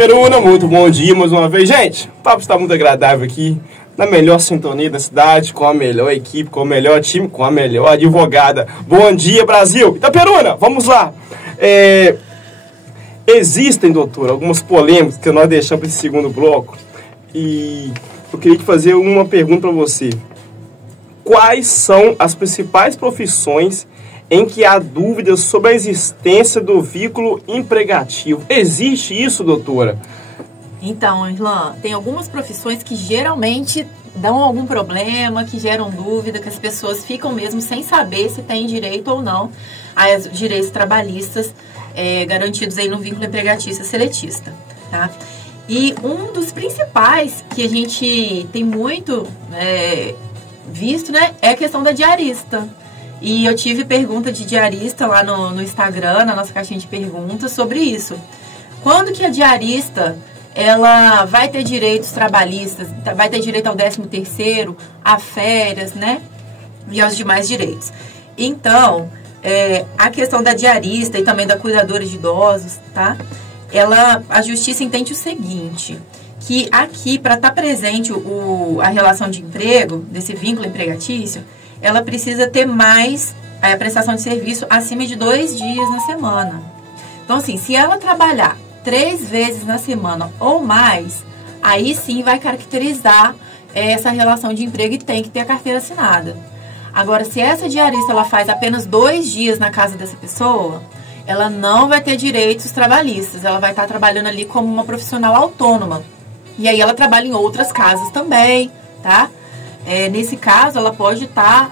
Itaperuna, muito bom dia mais uma vez. Gente, o papo está muito agradável aqui, na melhor sintonia da cidade, com a melhor equipe, com o melhor time, com a melhor advogada. Bom dia, Brasil! Itaperuna, vamos lá! Existem, doutor, algumas polêmicas que nós deixamos para esse segundo bloco e eu queria te fazer uma pergunta para você. Quais são as principais profissões em que há dúvidas sobre a existência do vínculo empregativo? Existe isso, doutora? Então, Irlan, tem algumas profissões que geralmente dão algum problema, que geram dúvida, que as pessoas ficam mesmo sem saber se tem direito ou não aos direitos trabalhistas garantidos aí no vínculo empregatício seletista, tá? E um dos principais que a gente tem muito visto, né, é a questão da diarista. E eu tive pergunta de diarista lá no Instagram, na nossa caixinha de perguntas, sobre isso. Quando que a diarista ela vai ter direitos trabalhistas, vai ter direito ao 13º, a férias, né? E aos demais direitos. Então, a questão da diarista e também da cuidadora de idosos, tá? A justiça entende o seguinte, que aqui, para estar presente a relação de emprego, desse vínculo empregatício, ela precisa ter mais a prestação de serviço acima de 2 dias na semana. Então, assim, se ela trabalhar 3 vezes na semana ou mais, aí sim vai caracterizar essa relação de emprego e tem que ter a carteira assinada. Agora, se essa diarista ela faz apenas 2 dias na casa dessa pessoa, ela não vai ter direitos trabalhistas, ela vai estar trabalhando ali como uma profissional autônoma. E aí ela trabalha em outras casas também, tá? Nesse caso, ela pode estar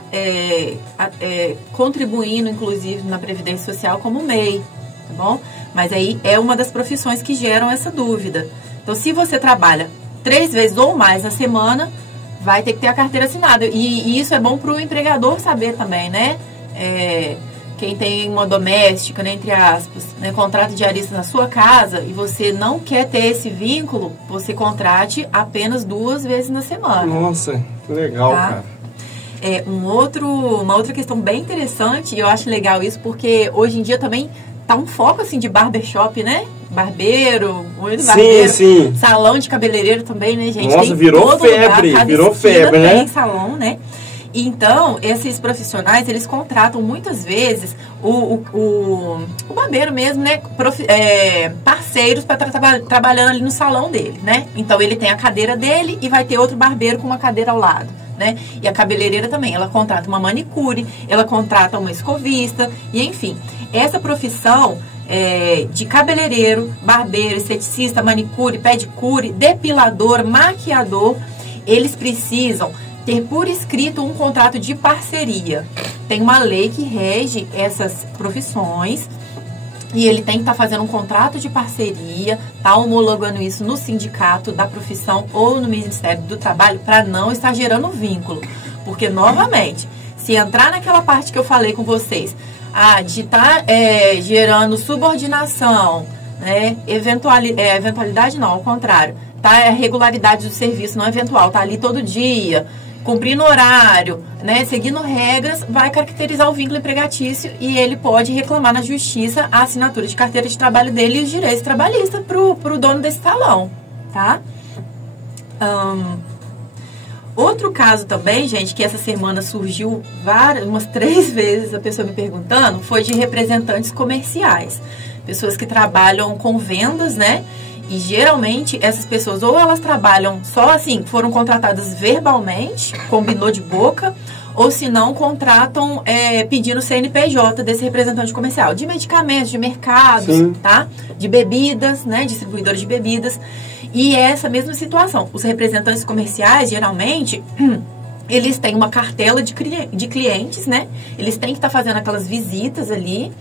contribuindo, inclusive, na Previdência Social como MEI, tá bom? Mas aí é uma das profissões que geram essa dúvida. Então, se você trabalha 3 vezes ou mais na semana, vai ter que ter a carteira assinada. E isso é bom para o empregador saber também, né? Quem tem uma doméstica, né, entre aspas, né, contrato diarista na sua casa e você não quer ter esse vínculo, você contrate apenas 2 vezes na semana. Nossa, que legal, tá? Cara. Uma outra questão bem interessante, e eu acho legal isso, porque hoje em dia também tá um foco assim de barbershop, né? Barbeiro, barbeiro, sim. Salão de cabeleireiro também, né, gente? Nossa, virou febre, virou febre, né? Tem salão, né? Então, esses profissionais, eles contratam muitas vezes o barbeiro mesmo, né? Parceiros para estar trabalhando ali no salão dele, né? Então, ele tem a cadeira dele e vai ter outro barbeiro com uma cadeira ao lado, né? E a cabeleireira também, ela contrata uma manicure, ela contrata uma escovista, e enfim. Essa profissão de cabeleireiro, barbeiro, esteticista, manicure, pedicure, depilador, maquiador, eles precisam ter por escrito um contrato de parceria. Tem uma lei que rege essas profissões e ele tem que estar fazendo um contrato de parceria, tá homologando isso no sindicato da profissão ou no Ministério do Trabalho para não estar gerando vínculo. Porque, novamente, se entrar naquela parte que eu falei com vocês, de estar gerando subordinação, né? Eventualidade não, ao contrário, tá? A regularidade do serviço não eventual, tá ali todo dia, cumprindo horário, né, seguindo regras, vai caracterizar o vínculo empregatício e ele pode reclamar na justiça a assinatura de carteira de trabalho dele e os direitos trabalhistas pro dono desse salão, tá? Outro caso também, gente, que essa semana surgiu umas 3 vezes a pessoa me perguntando, foi de representantes comerciais. Pessoas que trabalham com vendas, né? E geralmente essas pessoas ou elas trabalham só assim, foram contratadas verbalmente, combinou de boca, ou se não contratam pedindo CNPJ desse representante comercial, de medicamentos, de mercados, sim, tá? De bebidas, né? Distribuidores de bebidas. E é essa mesma situação. Os representantes comerciais, geralmente, eles têm uma cartela de clientes, né? Eles têm que estar fazendo aquelas visitas ali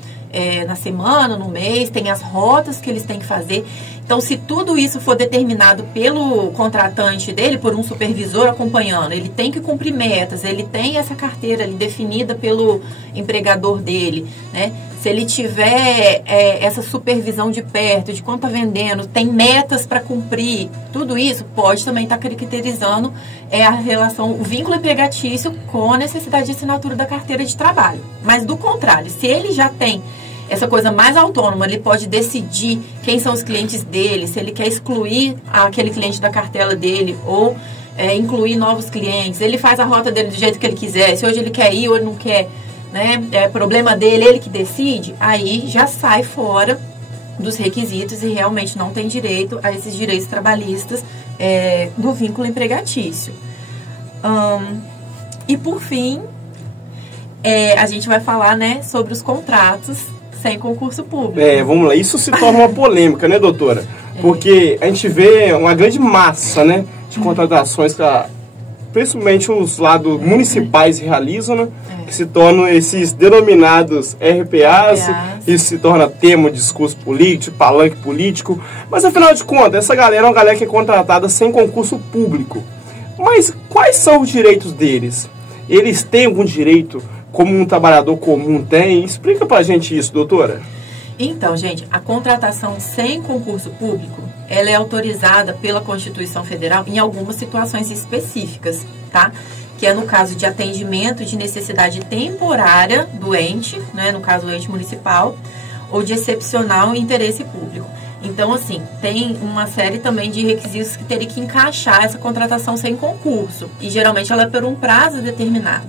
na semana, no mês, tem as rotas que eles têm que fazer. Então, se tudo isso for determinado pelo contratante dele, por um supervisor acompanhando, ele tem que cumprir metas, ele tem essa carteira ali definida pelo empregador dele, né? Se ele tiver essa supervisão de perto, de quanto está vendendo, tem metas para cumprir, tudo isso pode também estar caracterizando a relação, o vínculo empregatício com a necessidade de assinatura da carteira de trabalho. Mas, do contrário, se ele já tem essa coisa mais autônoma, ele pode decidir quem são os clientes dele, se ele quer excluir aquele cliente da cartela dele ou incluir novos clientes, ele faz a rota dele do jeito que ele quiser, se hoje ele quer ir ou ele não quer, né? É problema dele, ele que decide, aí já sai fora dos requisitos e realmente não tem direito a esses direitos trabalhistas do vínculo empregatício. E por fim, a gente vai falar, né, sobre os contratos sem concurso público. Vamos lá, isso se torna uma polêmica, né, doutora? Porque a gente vê uma grande massa, né, de contratações que principalmente os lados municipais realizam, né, que se tornam esses denominados RPAs, isso se torna tema de discurso político, palanque político, mas afinal de contas, essa galera é uma galera que é contratada sem concurso público. Mas quais são os direitos deles? Eles têm algum direito como um trabalhador comum tem? Explica pra gente isso, doutora. Então, gente, a contratação sem concurso público, ela é autorizada pela Constituição Federal em algumas situações específicas, tá? Que é no caso de atendimento de necessidade temporária do ente, né, no caso o ente municipal, ou de excepcional interesse público. Então, assim, tem uma série também de requisitos que teria que encaixar essa contratação sem concurso. E geralmente ela é por um prazo determinado.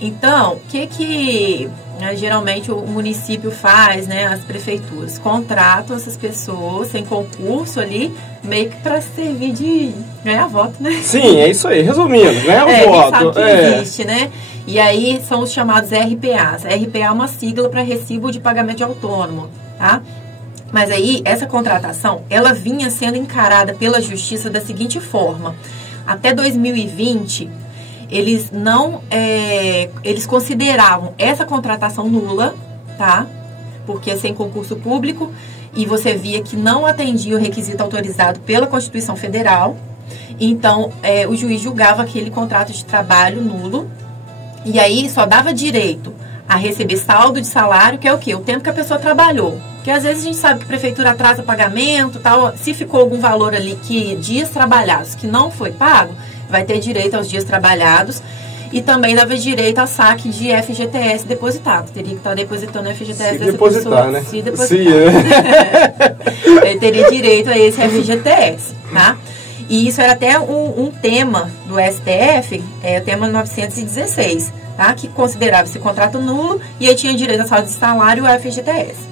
Então, o que geralmente o município faz, né, as prefeituras? Contratam essas pessoas sem concurso ali, meio que para servir de ganhar voto, né? Sim, é isso aí. Resumindo, ganhar o voto. Sabe que existe, né? E aí são os chamados RPAs. RPA é uma sigla para recibo de pagamento de autônomo, tá? Mas aí, essa contratação, ela vinha sendo encarada pela Justiça da seguinte forma. Até 2020, eles consideravam essa contratação nula, tá? Porque é sem concurso público, e você via que não atendia o requisito autorizado pela Constituição Federal. Então, o juiz julgava aquele contrato de trabalho nulo, e aí só dava direito a receber saldo de salário, que é o quê? O tempo que a pessoa trabalhou. Porque às vezes a gente sabe que a prefeitura atrasa pagamento, tal. Se ficou algum valor ali, que dias trabalhados que não foi pago, vai ter direito aos dias trabalhados e também dava direito a saque de FGTS depositado. Teria que estar depositando FGTS dessa pessoa. Né? Se depositar. Ele teria direito a esse FGTS, tá? E isso era até um tema do STF, o tema 916, tá? Que considerava esse contrato nulo e aí tinha direito a saldo de salário e o FGTS.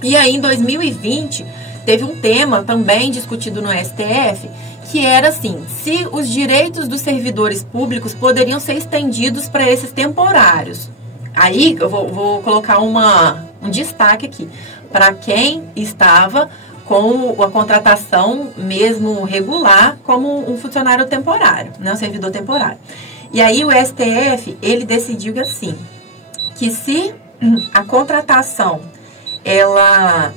E aí, em 2020, teve um tema também discutido no STF, que era assim, se os direitos dos servidores públicos poderiam ser estendidos para esses temporários. Aí, eu vou colocar um destaque aqui, para quem estava com a contratação mesmo regular como um funcionário temporário, né, um servidor temporário. E aí, o STF, ele decidiu assim, que se a contratação ela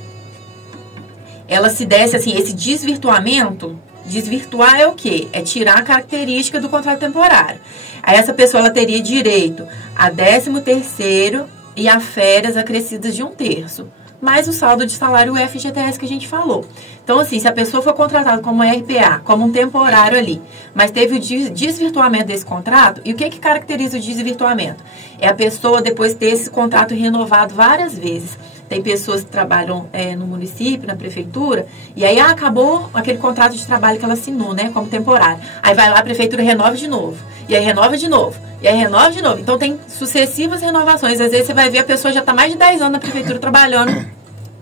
se desse assim, esse desvirtuamento, desvirtuar é o quê? É tirar a característica do contrato temporário. Aí essa pessoa ela teria direito a 13º e a férias acrescidas de 1/3, mais o saldo de salário e o FGTS que a gente falou. Então, assim, se a pessoa for contratada como RPA, como um temporário ali, mas teve o desvirtuamento desse contrato, e o que caracteriza o desvirtuamento? É a pessoa depois ter esse contrato renovado várias vezes. Tem pessoas que trabalham no município, na prefeitura, e aí acabou aquele contrato de trabalho que ela assinou, né, como temporário. Aí vai lá, a prefeitura renova de novo, e aí renova de novo, e aí renova de novo. Então tem sucessivas renovações. Às vezes você vai ver a pessoa já está mais de 10 anos na prefeitura trabalhando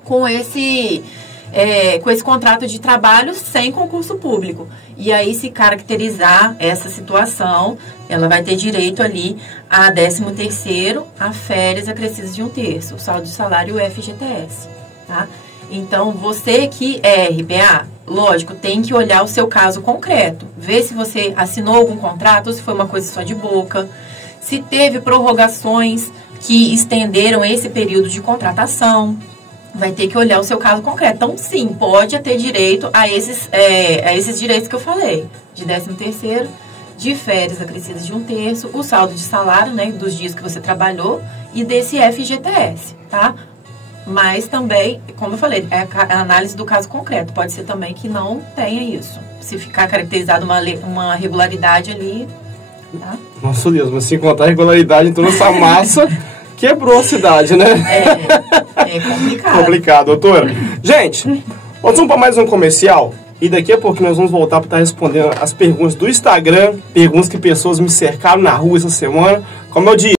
com esse contrato de trabalho sem concurso público. E aí, se caracterizar essa situação, ela vai ter direito ali a 13º, a férias acrescidas de 1/3, o saldo de salário e o FGTS, tá? Então, você que é RPA, lógico, tem que olhar o seu caso concreto, ver se você assinou algum contrato ou se foi uma coisa só de boca, se teve prorrogações que estenderam esse período de contratação. Vai ter que olhar o seu caso concreto. Então, sim, pode ter direito a esses direitos que eu falei. De 13º, de férias acrescidas de 1/3, o saldo de salário, né, dos dias que você trabalhou e desse FGTS, tá? Mas também, como eu falei, é a análise do caso concreto. Pode ser também que não tenha isso. Se ficar caracterizado uma regularidade ali, tá? Nossa Deus, mas se encontrar regularidade em toda essa massa, quebrou a cidade, né? É complicado. Complicado, doutora. Gente, nós vamos para mais um comercial. E daqui a pouquinho nós vamos voltar para estar respondendo as perguntas do Instagram, perguntas que pessoas me cercaram na rua essa semana. Como eu disse,